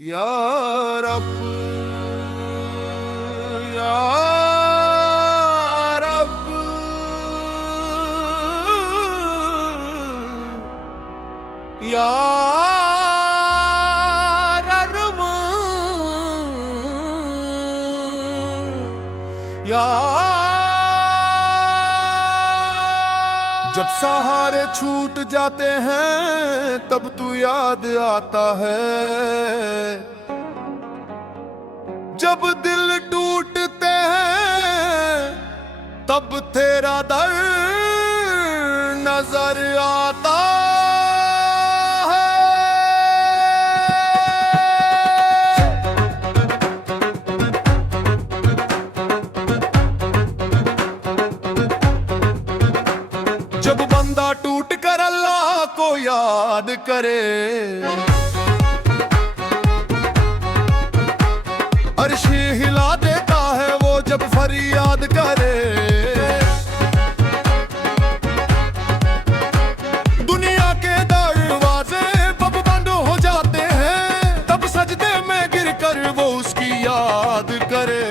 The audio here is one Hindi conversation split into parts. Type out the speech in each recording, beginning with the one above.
या रब या रब या रब या। जब सहारे छूट जाते हैं तब तू याद आता है, जब दिल टूटते हैं तब तेरा दर्द नजर आता है। जब बंदा टूट कर अल्लाह को याद करे, अर्श हिला देता है वो जब फरियाद करे। दुनिया के दरवाजे कब बंद हो जाते हैं तब सजदे में गिर कर वो उसकी याद करे।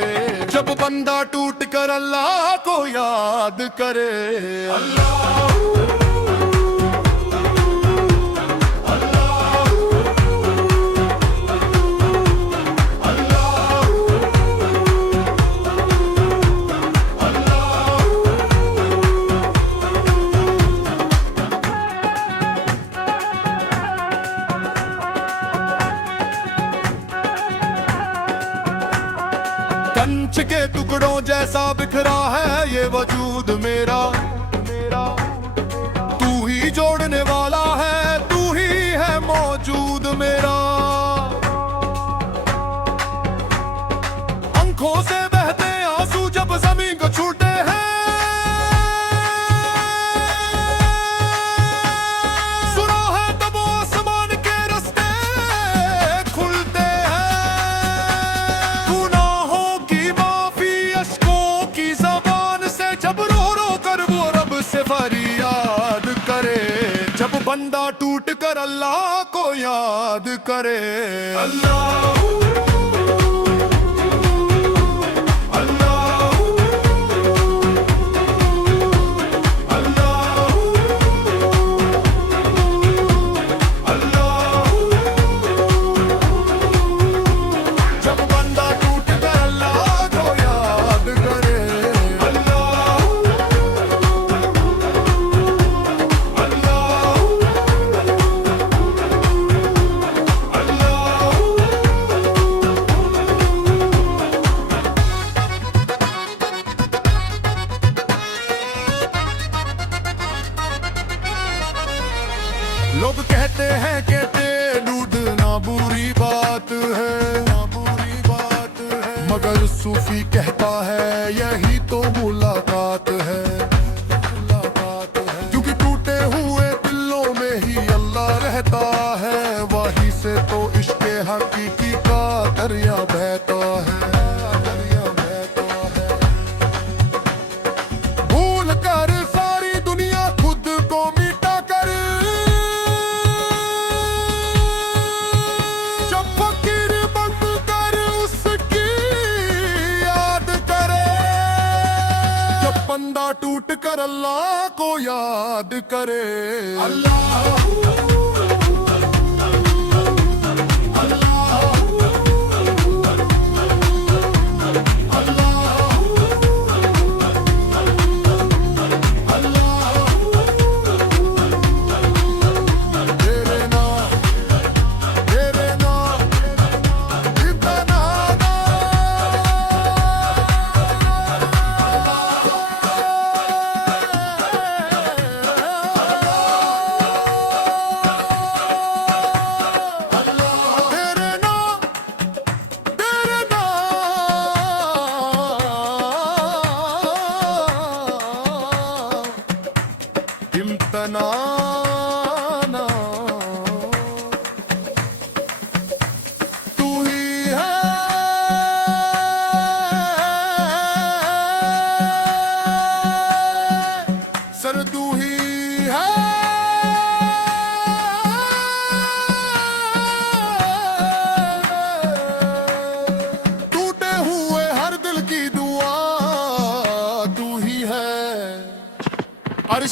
जब बंदा टूट कर अल्लाह को याद करे। अल्लाह कंच के टुकड़ों जैसा बिखरा है ये वजूद मेरा, तू ही जोड़ने वाला है, तू ही है मौजूद मेरा। आंखों से बहते आंसू जब जमीन को छूटे हैं, सुना है तब आसमान के रास्ते खुलते हैं। गुनाहों की माफी अश्कों की ज़बान से जब रो रो कर वो रब से फरियाद करे। जब बंदा टूट कर अल्लाह को याद करे। अल्लाह लोग कहते हैं कि ढूंढना बुरी बात है, मगर सूफी कहता है यही तो मुलाकात है। क्योंकि टूटे हुए दिलों में ही अल्लाह रहता है, वहीं से तो इश्क़ हकीकी का दरिया बहता है। भूल कर सारी दुनिया खुद को मिटा कर, जब फकीर बन कर उसकी याद करे। जब बंदा टूट कर अल्लाह को याद करे। अल्लाह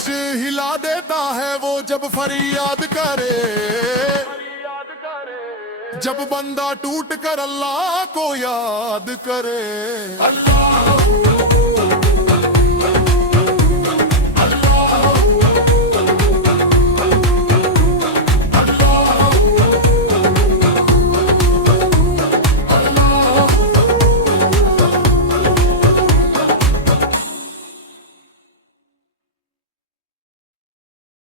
हिला देता है वो जब फरियाद करे। जब बंदा टूट कर अल्लाह को याद करे। अल्लाह